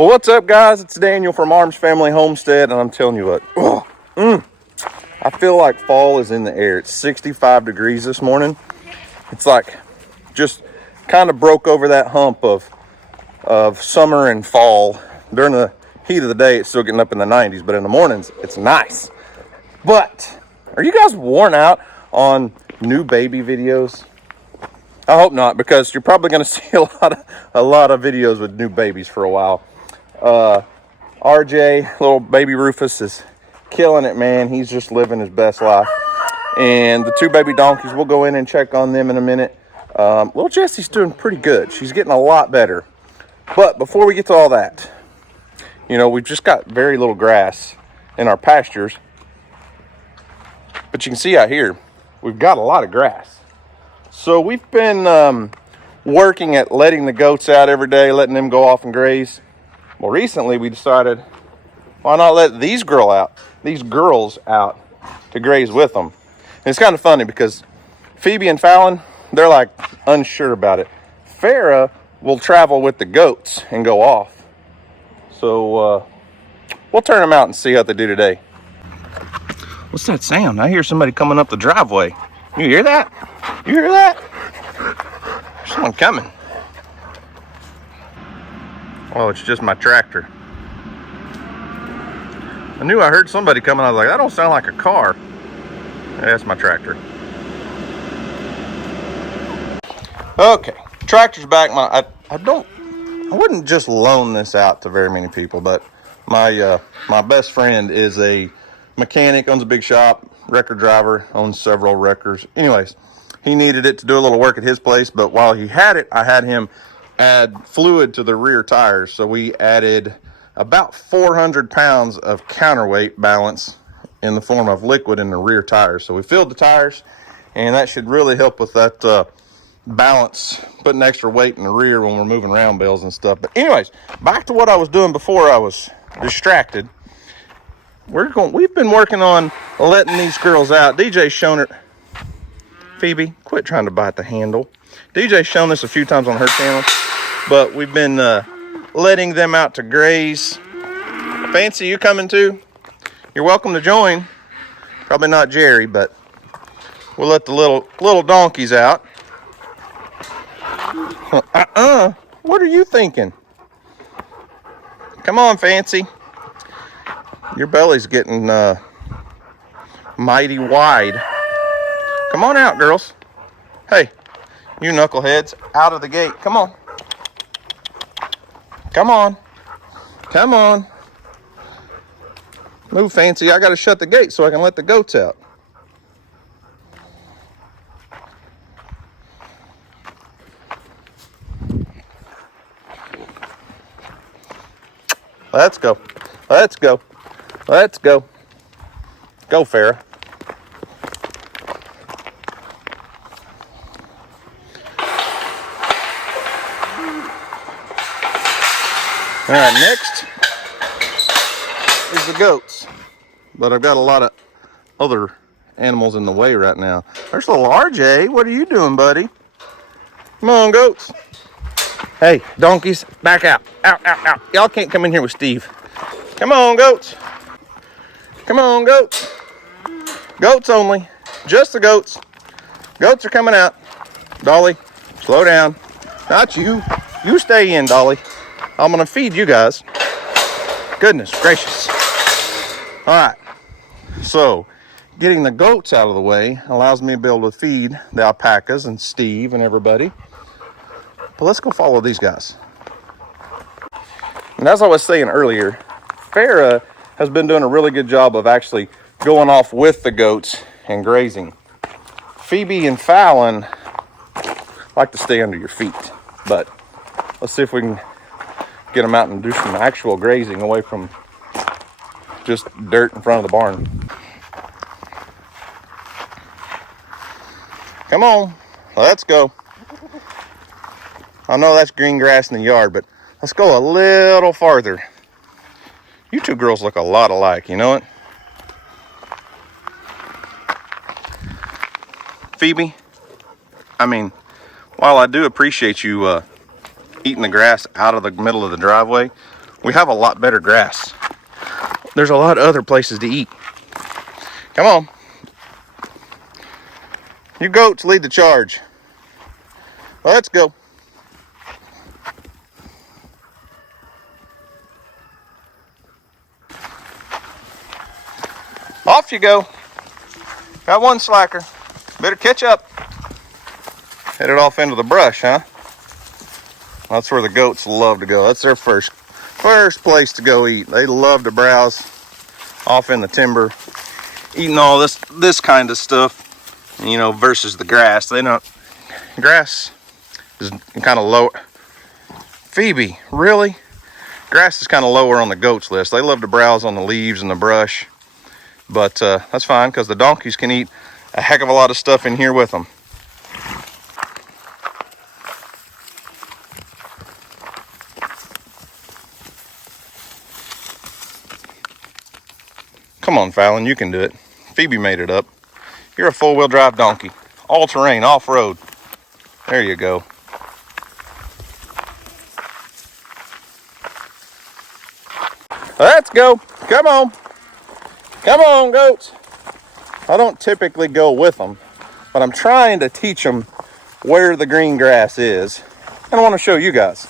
Well, what's up, guys? It's Daniel from Arms Family Homestead, and I'm telling you what, I feel like fall is in the air. It's 65 degrees this morning. It's like just kind of broke over that hump of summer and fall. During the heat of the day, it's still getting up in the 90s, but in the mornings, it's nice. But are you guys worn out on new baby videos? I hope not, because you're probably going to see a lot of videos with new babies for a while. RJ, little baby Rufus, is killing it, man. He's just living his best life. And the two baby donkeys, we'll go in and check on them in a minute. Little Jessie's doing pretty good. She's getting a lot better. But before we get to all that, you know, we've just got very little grass in our pastures. But you can see out here, we've got a lot of grass. So we've been working at letting the goats out every day, letting them go off and graze. Well, recently we decided, why not let these girls out to graze with them? And it's kind of funny because Phoebe and Fallon, they're like unsure about it. Farrah will travel with the goats and go off. So we'll turn them out and see how they do today. What's that sound? I hear somebody coming up the driveway. You hear that? You hear that? There's someone coming. Oh, it's just my tractor. I knew I heard somebody coming. I was like, that don't sound like a car. Yeah, that's my tractor. Okay, tractor's back. I wouldn't just loan this out to very many people, but my best friend is a mechanic, owns a big shop, wrecker driver, owns several wreckers. Anyways, he needed it to do a little work at his place, but while he had it, I had him add fluid to the rear tires. So we added about 400 pounds of counterweight balance in the form of liquid in the rear tires. So we filled the tires, and that should really help with that balance, putting extra weight in the rear when we're moving round bales and stuff. But anyways, back to what I was doing before I was distracted. We've been working on letting these girls out. DJ's shown it. Phoebe, quit trying to bite the handle. DJ's shown this a few times on her channel, but we've been letting them out to graze. Fancy, you coming too? You're welcome to join. Probably not Jerry, but we'll let the little donkeys out. What are you thinking? Come on, Fancy. Your belly's getting mighty wide. Come on out, girls. Hey, you knuckleheads, out of the gate. Come on. Come on. Come on. Move, Fancy. I got to shut the gate so I can let the goats out. Let's go. Let's go. Let's go. Go, Farrah. All right, next is the goats. But I've got a lot of other animals in the way right now. There's little RJ. What are you doing, buddy? Come on, goats. Hey, donkeys, back out. Out, out, out. Y'all can't come in here with Steve. Come on, goats. Come on, goats. Goats only. Just the goats. Goats are coming out. Dolly, slow down. Not you. You stay in, Dolly. I'm going to feed you guys. Goodness gracious. All right. So, getting the goats out of the way allows me to be able to feed the alpacas and Steve and everybody. But let's go follow these guys. And as I was saying earlier, Farrah has been doing a really good job of actually going off with the goats and grazing. Phoebe and Fallon like to stay under your feet, but let's see if we can get them out and do some actual grazing away from just dirt in front of the barn. Come on, let's go. I know that's green grass in the yard, but let's go a little farther. You two girls look a lot alike, you know it? Phoebe, I mean, while I do appreciate you eating the grass out of the middle of the driveway, we have a lot better grass. There's a lot of other places to eat. Come on. You goats lead the charge. Let's go. Off you go. Got one slacker. Better catch up. Headed off into the brush, huh? That's where the goats love to go. That's their first place to go eat. They love to browse off in the timber, eating all this kind of stuff, you know, versus the grass. They don't. Grass is kind of low. Phoebe, really? Grass is kind of lower on the goats list. They love to browse on the leaves and the brush, but that's fine because the donkeys can eat a heck of a lot of stuff in here with them. Come on, Fallon, you can do it. Phoebe made it up. You're a four-wheel drive donkey. All-terrain, off-road. There you go. Let's go. Come on. Come on, goats. I don't typically go with them, but I'm trying to teach them where the green grass is. And I want to show you guys.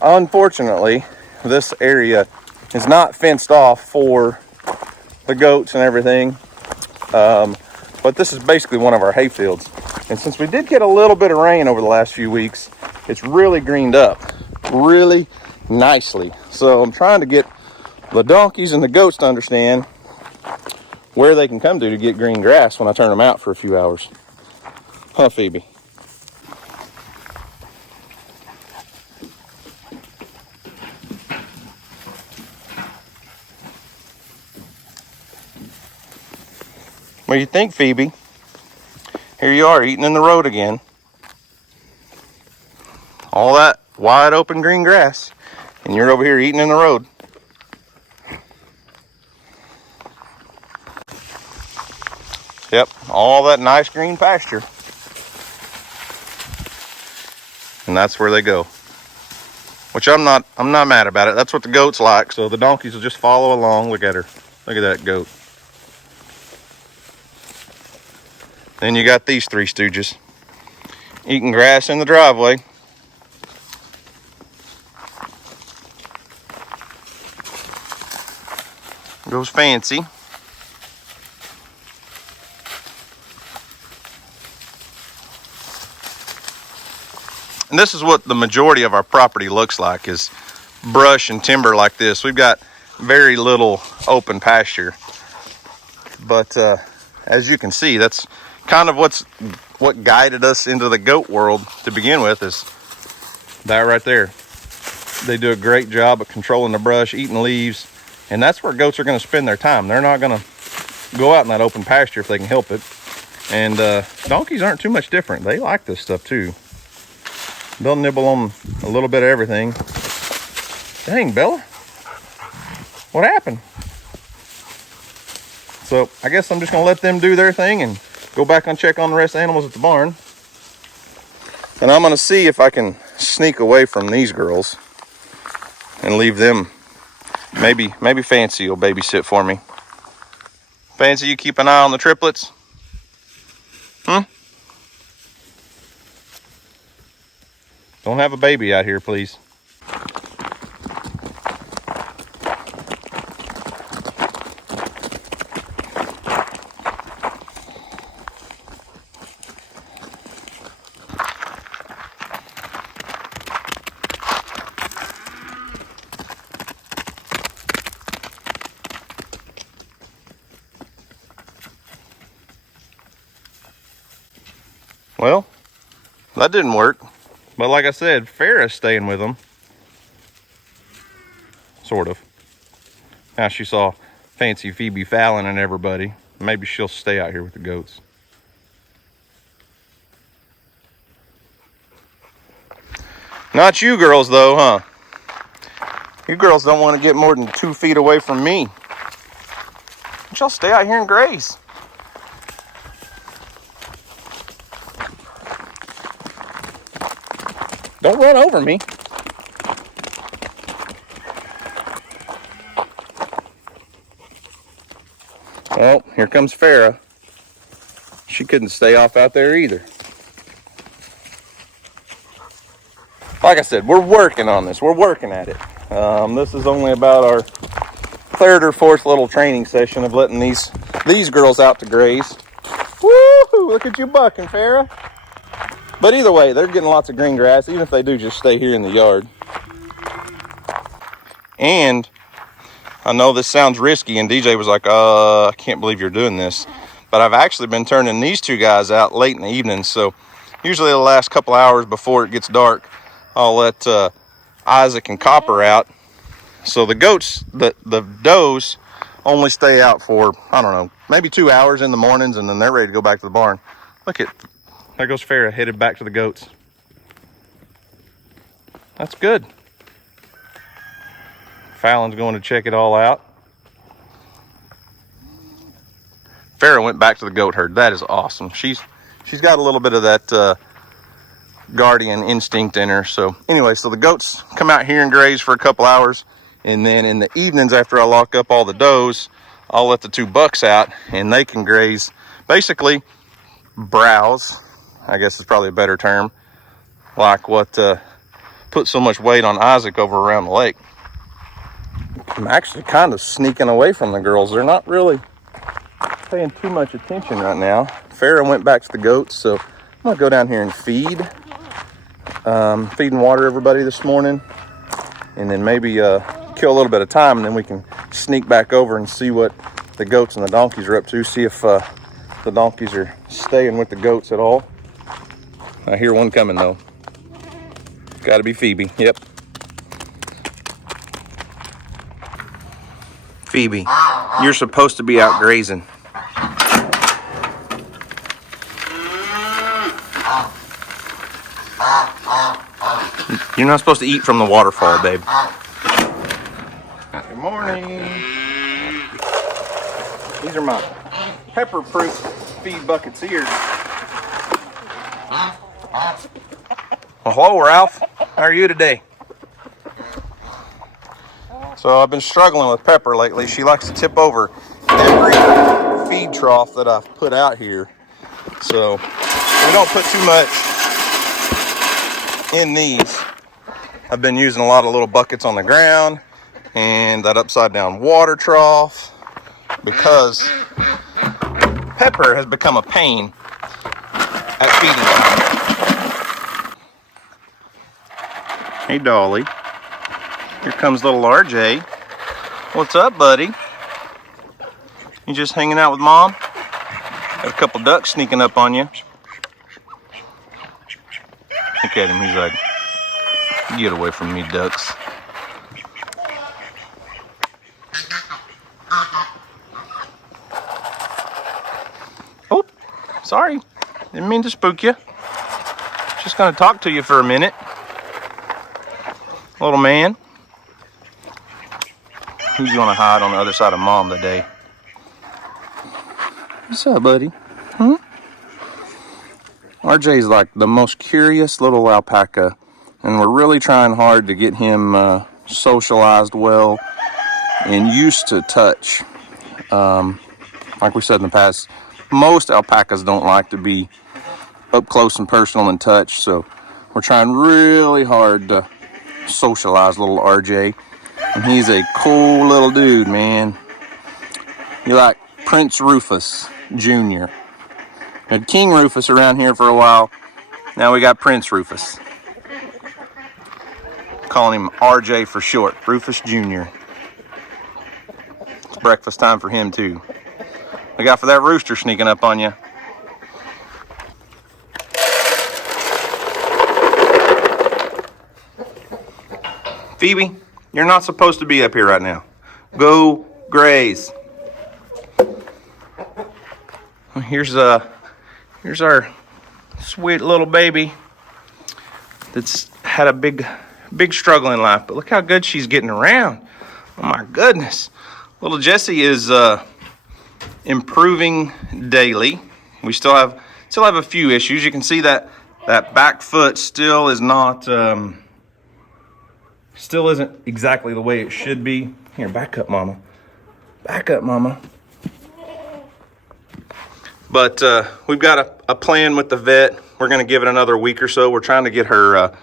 Unfortunately, this area is not fenced off for the goats and everything. But this is basically one of our hay fields. And since we did get a little bit of rain over the last few weeks, it's really greened up really nicely. So I'm trying to get the donkeys and the goats to understand where they can come to get green grass when I turn them out for a few hours. Huh, Phoebe? What do you think, Phoebe? Here you are eating in the road again. All that wide open green grass, and you're over here eating in the road. Yep, all that nice green pasture. And that's where they go. Which I'm not mad about it. That's what the goats like, so the donkeys will just follow along. Look at her. Look at that goat. Then you got these three stooges eating grass in the driveway. Goes Fancy. And this is what the majority of our property looks like, is brush and timber like this. We've got very little open pasture. But as you can see, that's kind of what guided us into the goat world to begin with, is that right there. They do a great job of controlling the brush, eating leaves, and that's where goats are going to spend their time. They're not going to go out in that open pasture if they can help it. And donkeys aren't too much different. They like this stuff too. They'll nibble on a little bit of everything. Dang, Bella. What happened? So I guess I'm just going to let them do their thing and go back and check on the rest of the animals at the barn. And I'm going to see if I can sneak away from these girls and leave them. Maybe Fancy will babysit for me. Fancy, you keep an eye on the triplets? Don't have a baby out here, please. Well, that didn't work. But like I said, Farrah's staying with them. Sort of. Now she saw Fancy, Phoebe, Fallon, and everybody. Maybe she'll stay out here with the goats. Not you girls, though, huh? You girls don't want to get more than 2 feet away from me. Why don't y'all stay out here and graze? Don't run over me. Well, here comes Farrah. She couldn't stay off out there either. Like I said, we're working on this. We're working at it. This is only about our third or fourth little training session of letting these girls out to graze. Woo! Look at you bucking, Farrah. But either way, they're getting lots of green grass, even if they do just stay here in the yard. And I know this sounds risky, and DJ was like, I can't believe you're doing this. But I've actually been turning these two guys out late in the evening. So usually the last couple hours before it gets dark, I'll let Isaac and Copper out. So the goats, the does only stay out for, I don't know, maybe 2 hours in the mornings, and then they're ready to go back to the barn. Look at, there goes Farrah headed back to the goats. That's good. Fallon's going to check it all out. Farrah went back to the goat herd. That is awesome. She's got a little bit of that guardian instinct in her. So anyway, so the goats come out here and graze for a couple hours, and then in the evenings after I lock up all the does, I'll let the two bucks out and they can graze, basically browse, I guess is probably a better term, like what put so much weight on Isaac over around the lake. I'm actually kind of sneaking away from the girls. They're not really paying too much attention right now. Farrah went back to the goats, so I'm gonna go down here and feed and water everybody this morning, and then maybe kill a little bit of time, and then we can sneak back over and see what the goats and the donkeys are up to, see if the donkeys are staying with the goats at all. I hear one coming though. Gotta be Phoebe. Yep. Phoebe, you're supposed to be out grazing. You're not supposed to eat from the waterfall, babe. Good morning. These are my pepper-proof feed buckets here. Well, hello, Ralph. How are you today? So I've been struggling with Pepper lately. She likes to tip over every feed trough that I've put out here. So we don't put too much in these. I've been using a lot of little buckets on the ground and that upside down water trough because Pepper has become a pain at feeding time. Hey, Dolly. Here comes little RJ. What's up, buddy? You just hanging out with Mom? Got a couple ducks sneaking up on you. Look at him, he's like, get away from me, ducks. Oh, sorry. Didn't mean to spook you. Just gonna talk to you for a minute. Little man. Who's gonna hide on the other side of Mom today? What's up, buddy? RJ's like the most curious little alpaca, and we're really trying hard to get him socialized well and used to touch. Like we said in the past, most alpacas don't like to be up close and personal and touch, so we're trying really hard to socialize little RJ. And he's a cool little dude, man. You're like Prince Rufus Jr. Had King Rufus around here for a while. Now we got Prince Rufus. Calling him RJ for short. Rufus Jr. It's breakfast time for him too. Look out for that rooster sneaking up on you. Phoebe, you're not supposed to be up here right now. Go graze. Here's our sweet little baby that's had a big struggle in life, but look how good she's getting around. Oh my goodness. Little Jessie is improving daily. We still have a few issues. You can see that back foot still is not still isn't exactly the way it should be. Here, back up, Mama. Back up, Mama. But we've got a plan with the vet. We're going to give it another week or so. We're trying to get her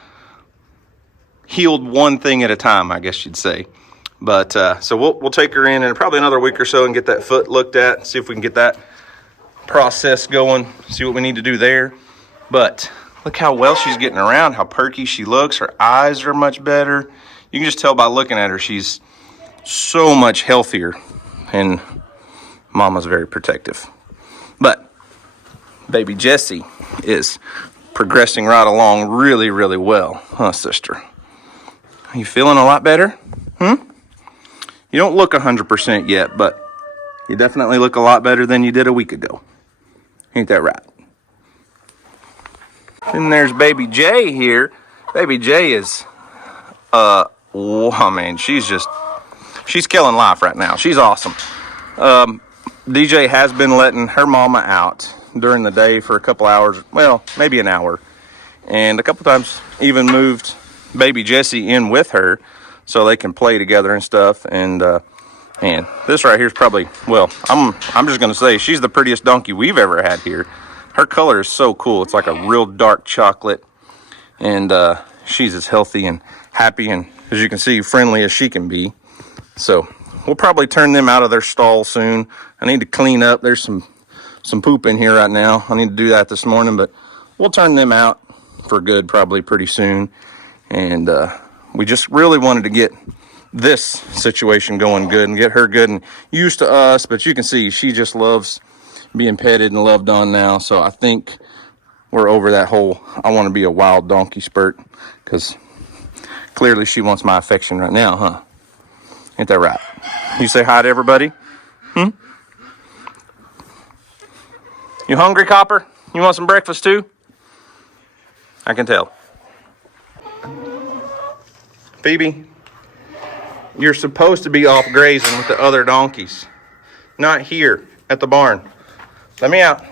healed one thing at a time, I guess you'd say. But so we'll take her in probably another week or so and get that foot looked at, see if we can get that process going, see what we need to do there. But look how well she's getting around, how perky she looks. Her eyes are much better. You can just tell by looking at her, she's so much healthier, and Mama's very protective. But baby Jessie is progressing right along really, really well, huh, sister? Are you feeling a lot better? You don't look 100% yet, but you definitely look a lot better than you did a week ago. Ain't that right? And there's baby Jay here. Baby Jay is, I mean, she's killing life right now. She's awesome. DJ has been letting her mama out during the day for a couple hours, well, maybe an hour. And a couple times even moved baby Jessie in with her so they can play together and stuff. And this right here is probably, well, I'm just gonna say she's the prettiest donkey we've ever had here. Her color is so cool. It's like a real dark chocolate, and she's as healthy and happy and, as you can see, friendly as she can be. So we'll probably turn them out of their stall soon. I need to clean up. There's some poop in here right now. I need to do that this morning, but we'll turn them out for good probably pretty soon. And we just really wanted to get this situation going good and get her good and used to us. But you can see she just loves being petted and loved on now. So I think we're over that whole I want to be a wild donkey spurt, because clearly she wants my affection right now, huh? Ain't that right? You say hi to everybody? You hungry, Copper? You want some breakfast too? I can tell. Phoebe, you're supposed to be off grazing with the other donkeys, not here at the barn. Let me out.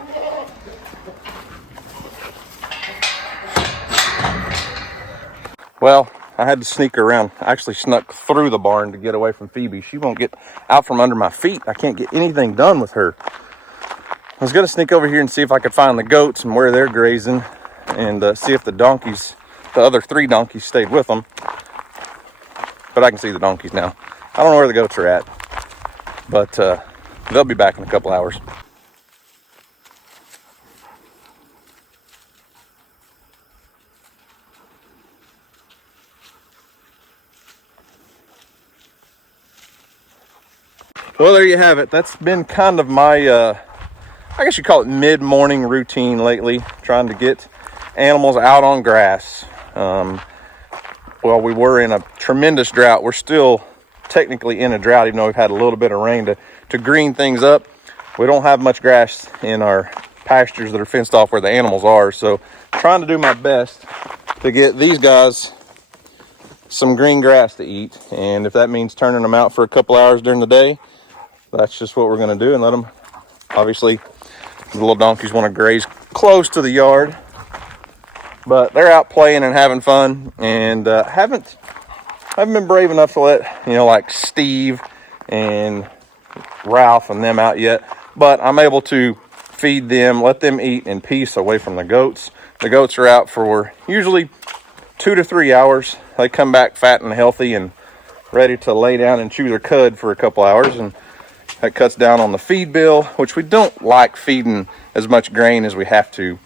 Well, I had to sneak around. I actually snuck through the barn to get away from Phoebe. She won't get out from under my feet. I can't get anything done with her. I was going to sneak over here and see if I could find the goats and where they're grazing, and see if the other 3 donkeys stayed with them. But I can see the donkeys now. I don't know where the goats are at, but they'll be back in a couple hours. Well, there you have it. That's been kind of my, I guess you call it mid-morning routine lately, trying to get animals out on grass. Well, we were in a tremendous drought. We're still technically in a drought, even though we've had a little bit of rain to green things up. We don't have much grass in our pastures that are fenced off where the animals are. So trying to do my best to get these guys some green grass to eat. And if that means turning them out for a couple hours during the day, that's just what we're going to do, and let them, obviously, the little donkeys want to graze close to the yard. But they're out playing and having fun, and haven't been brave enough to let, like Steve and Ralph and them out yet. But I'm able to feed them, let them eat in peace away from the goats. The goats are out for usually 2 to 3 hours. They come back fat and healthy and ready to lay down and chew their cud for a couple hours, and that cuts down on the feed bill, which we don't like feeding as much grain as we have to.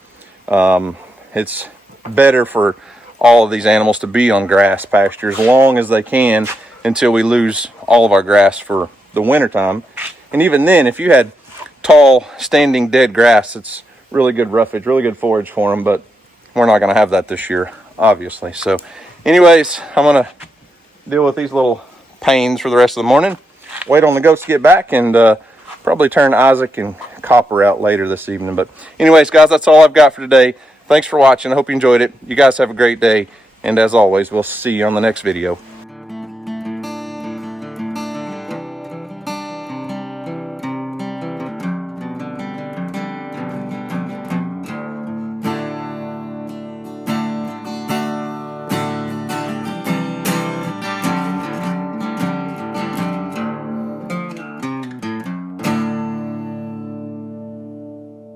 It's better for all of these animals to be on grass pasture as long as they can until we lose all of our grass for the wintertime. And even then, if you had tall, standing, dead grass, it's really good roughage, really good forage for them, but we're not going to have that this year, obviously. So anyways, I'm going to deal with these little pains for the rest of the morning, wait on the goats to get back, and probably turn Isaac and Copper out later this evening. But anyways, guys, that's all I've got for today. Thanks for watching. I hope you enjoyed it. You guys have a great day. And as always, we'll see you on the next video.